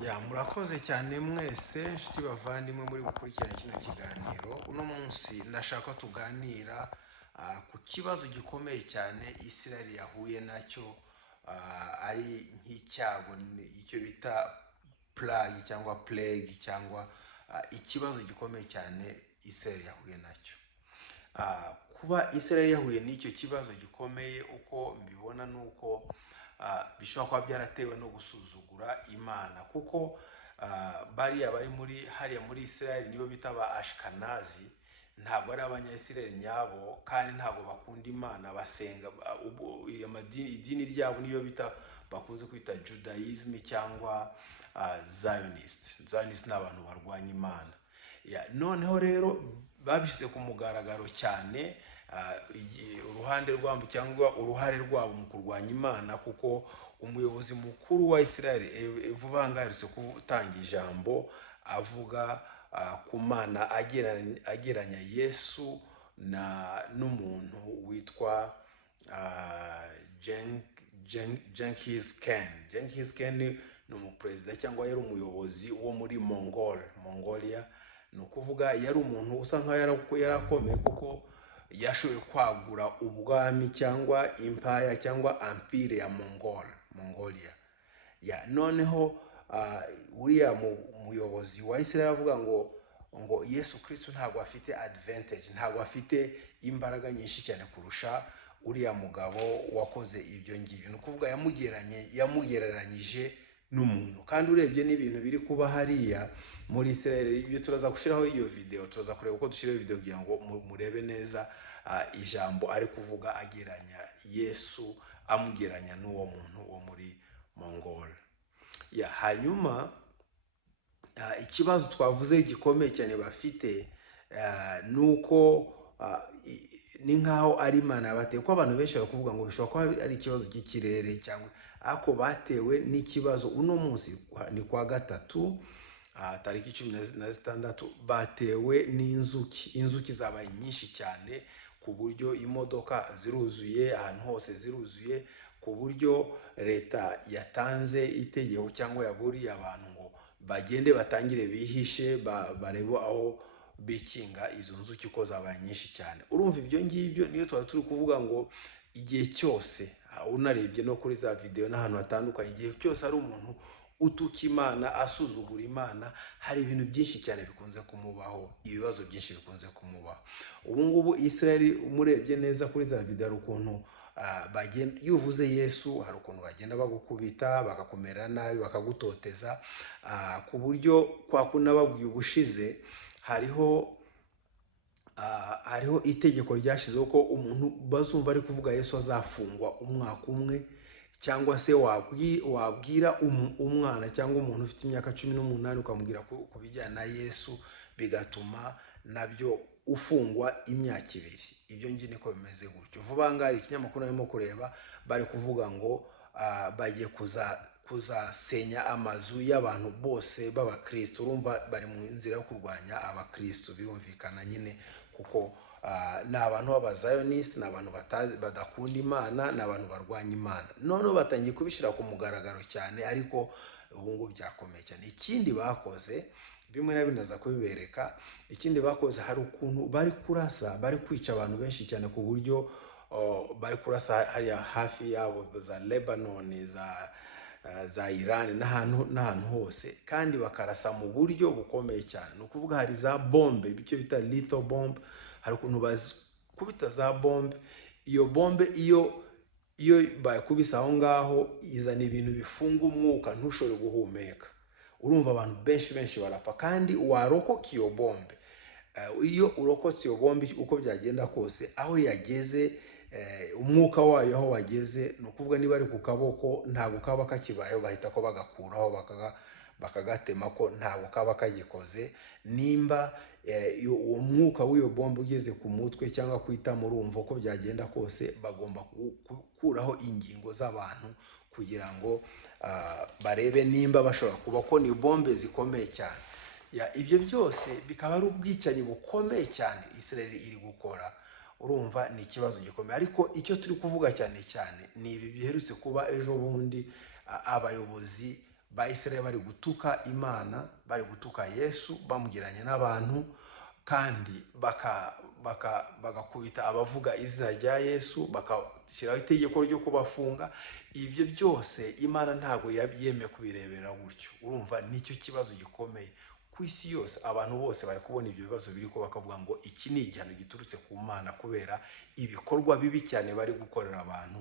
Murakoze cyane mwese nshuti bavandimwe muri gukurikirana kino kiganiro. Uno munsi ndashaka tuganira ku kibazo gikomeye cyane Isirayeli yahuye nacyo, ari nk'icyago, icyo bita plague cyangwa plague cyangwa ikibazo gikomeye cyane Isirayeli yahuye nacyo. Kuba Isirayeli yahuye n'icyo kibazo gikomeye uko mbibona nuko bishobora kuba byaratewe no gusuzugura Imana, kuko bariya bari hariya muri Isirayeli nibo bita ba Ashkenazi, ntabwo ari abanyayisirayeli nyabo, kandi ntabwo bakunda Imana, basenga idini ryabo niyo bita bakunze kwita Judaism cyangwa Zionist. Zionist ni abantu barwanya Imana. Noneho rero babishyize ku mugaragaro cyane uruhande rwabo cyangwa uruhare rwabo mu kurwanya Imana, kuko umuyobozi mukuru wa Isirayeli vuba ngaherutse gutanga ijambo avuga ku Mana ageranya Yesu n'umuntu witwa Genghis Khan. Genghis Khan ni umuperezida cyangwa yari umuyobozi wo muri Mongolia. Ni ukuvuga yari umuntu usa nkaho yarakomeye, kuko yashoboye kwagura ubwami cyangwa empire cyangwa empire ya Mongolia. Noneho uriya muyobozi wa Isirayeli avuga ngo Yesu Kristo ntabwo afite advantage, ntabwo afite imbaraga nyinshi cyane kurusha uriya mugabo wakoze ibyo ngibyo. Ni ukuvuga yamugereranyije n'umuntu. Kandi urebye n'ibintu biri kuba hariya muri Isirayeli, ibyo turaza gushyiraho iyo video, turaza kureba uko dushyiraho video kugira ngo murebe neza ijambo ari kuvuga, ageranya Yesu amugeranya n'uwo muntu wo muri Mongolia. Hanyuma ikibazo twavuze gikomeye cyane bafite nuko ni nkaho ari Imana bateye, ko abantu benshi barakuvuga ngo bishobora kuba ari ikibazo cy'ikirere cyangwa ako batewe n'ikibazo. Uno munsi ni kwa gatatu, tariki 16, batewe n'inzuki. Inzuki zabaye nyinshi cyane ku buryo imodoka ziruzuye, ahantu hose ziruzuye, ku buryo leta yatanze itegeko cyangwa yaburiye abantu ngo bagende batangire bihishe, barebe aho bikinga izo nzuki ko zabaye nyinshi cyane. Urumva ibyo ngibyo niyo twari turi kuvuga ngo igihe cyose, unarebye no kuri za video n'ahantu hatandukanye, igihe cyose ari umuntu utuka Imana, asuzugura Imana, hari ibintu byinshi cyane bikunze kumubaho, ibibazo byinshi bikunze kumubaho. Ubu ngubu Isirayeli umurebye neza kuri za video hari ukuntu bagenda, iyo uvuze Yesu hari ukuntu bagenda bagukubita, bakakumera nabi, bakagutoteza, ku buryo kwa kunababwiye ubushize hariho itegeko ryashizeho ko umuntu bazumva ari kuvuga Yesu azafungwa umwaka umwe, cyangwa se wabwira umwana cyangwa umuntu ufite imyaka 18 ukamubwira ku bijyana na Yesu, bigatuma nabyo ufungwa imyaka 2. Ibyo ngi niko bimeze gutyo. Vuba ngari ikinyamakuru arimo kureba bari kuvuga ngo bagiye kuzasenya amazu y'abantu bose b'abakristo. Urumva bari mu nzira yo kurwanya abakristo, birumvikana nyine, kuko ni abantu b'abazionist, ni abantu badakunda Imana, ni abantu barwanya Imana. Noneho batangiye kubishyira ku mugaragaro cyane, ariko ubu ngubu byakomeye cyane. Ikindi bakoze, bimwe na bimwe ndaza kubibereka, ikindi bakoze hari ukuntu bari kurasa, bari kwica abantu benshi cyane, ku buryo bari kurasa hariya hafi yabo za Lebanon, za Iran n'ahantu hose, kandi bakarasa mu buryo bukomeye cyane. Ni ukuvuga hari za bombe, icyo bita lethal bomb, hari ukuntu bazikubita za bombe. Iyo bombe iyo bayikubise aho ngaho izana ibintu bifunga umwuka, ntushobore guhumeka. Urumva abantu benshi barapfa, kandi warokoka iyo bombe. Iyo urokotse iyo bombe uko byagenda kose, aho yageze, umwuka wayo aho wageze, ni ukuvuga niba ari ku kaboko ntabwo kaba kakibayeho, bahita ko bagakuraho bakagatema, ko ntabwo kaba kagikoze. Nimba uwo mwuka w'iyo bombe ugeze ku mutwe cyangwa kwita, murumva ko byagenda kose bagomba gukuraho ingingo z'abantu kugira ngo barebe nimba bashobora kuba ko ni bombe zikomeye cyane. Ibyo byose bikaba ari ubwicanyi bukomeye cyane Isirayeli iri gukora. Urumva ni ikibazo gikomeye, ariko icyo turi kuvuga cyane ni ibi biherutse kuba ejo bundi, abayobozi ba Israeli bari gutuka Imana, bari gutuka Yesu, bamugeranya n'abantu, kandi bagakubita abavuga izina rya Yesu, bakashyiraho itegeko ryo kubafunga. Ibyo byose Imana ntabwo yemeye kubirebera gutyo. Urumva nicyo kibazo gikomeye ku isi yose. Abantu bose bari kubona ibyo bibazo biri ko bakavuga ngo iki ni igihano giturutse ku Mana kubera ibikorwa bibi cyane bari gukorera abantu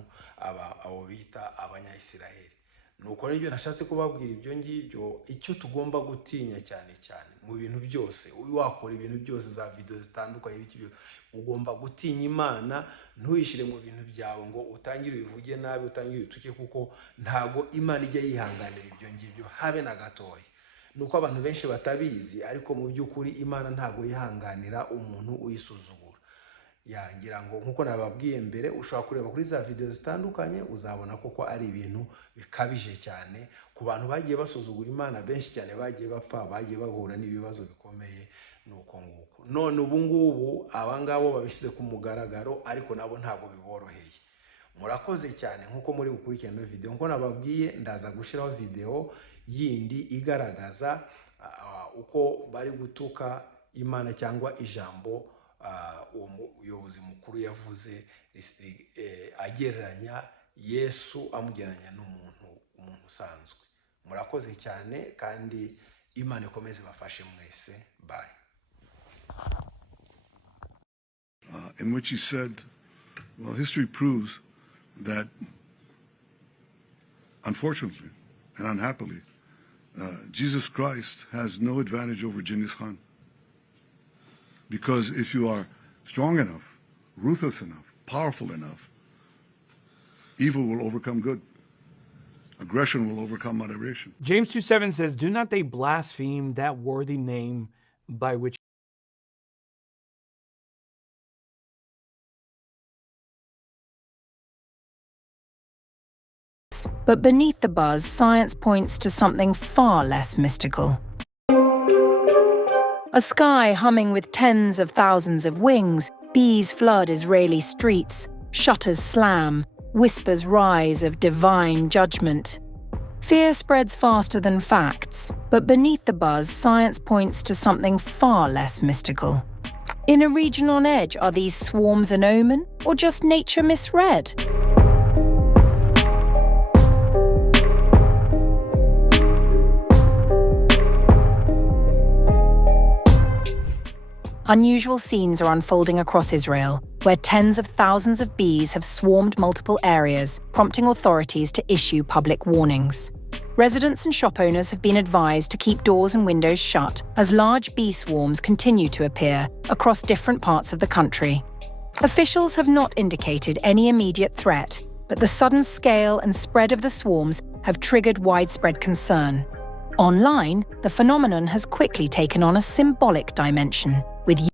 abo bita abanyayisiraheli. Nuko n'ibyo nashatse kubabwira ibyo ngibyo, icyo tugomba gutinya cyane cyane mu bintu byose, wakora ibintu byose, za video zitandukanye y'ibyo, ugomba gutinya Imana. Ntuyishire mu bintu byawe ngo utangire ubivuge nabi, utangire utuke, kuko ntago Imana ijya yihanganira ibyo ngibyo habe na gatoya. Nuko abantu benshi batabizi, ariko mu by'ukuri Imana ntago yihanganira umuntu uyisuzugura. Ngira ngo nkuko nababwiye mbere, ushobora kureba kuri za video zitandukanye uzabona koko ari ibintu bikabije cyane ku bantu bagiye basuzugura Imana. Benshi cyane bagiye bapfa, bagiye bahura n'ibibazo bikomeye. Nuko nguko none ubu ngubu abangabo babishyize ku mugaragaro, ariko nabo ntabwo biboroheye. Murakoze cyane nkuko muri gukurikirana video. Nkuko nababwiye, ndaza gushiraho video yindi igaragaza uko bari gutuka Imana cyangwa ijambo umuyobozi mukuru yavuze, agereranya Yesu amugereranya n'umuntu usanzwe. Murakoze cyane, kandi Imana ikomeze bafashe mwese. Bye. In which he said, well, history proves that, unfortunately and unhappily, Jesus Christ has no advantage over Genghis Khan. Because if you are strong enough, ruthless enough, powerful enough, evil will overcome good. Aggression will overcome moderation. James 2:7 says, do not they blaspheme that worthy name by which But beneath the buzz, science points to something far less mystical. A sky humming with tens of thousands of wings, bees flood Israeli streets, shutters slam, whispers rise of divine judgment. Fear spreads faster than facts, but beneath the buzz, science points to something far less mystical. In a region on edge, are these swarms an omen, or just nature misread? Unusual scenes are unfolding across Israel, where tens of thousands of bees have swarmed multiple areas, prompting authorities to issue public warnings. Residents and shop owners have been advised to keep doors and windows shut as large bee swarms continue to appear across different parts of the country. Officials have not indicated any immediate threat, but the sudden scale and spread of the swarms have triggered widespread concern. Online, the phenomenon has quickly taken on a symbolic dimension, with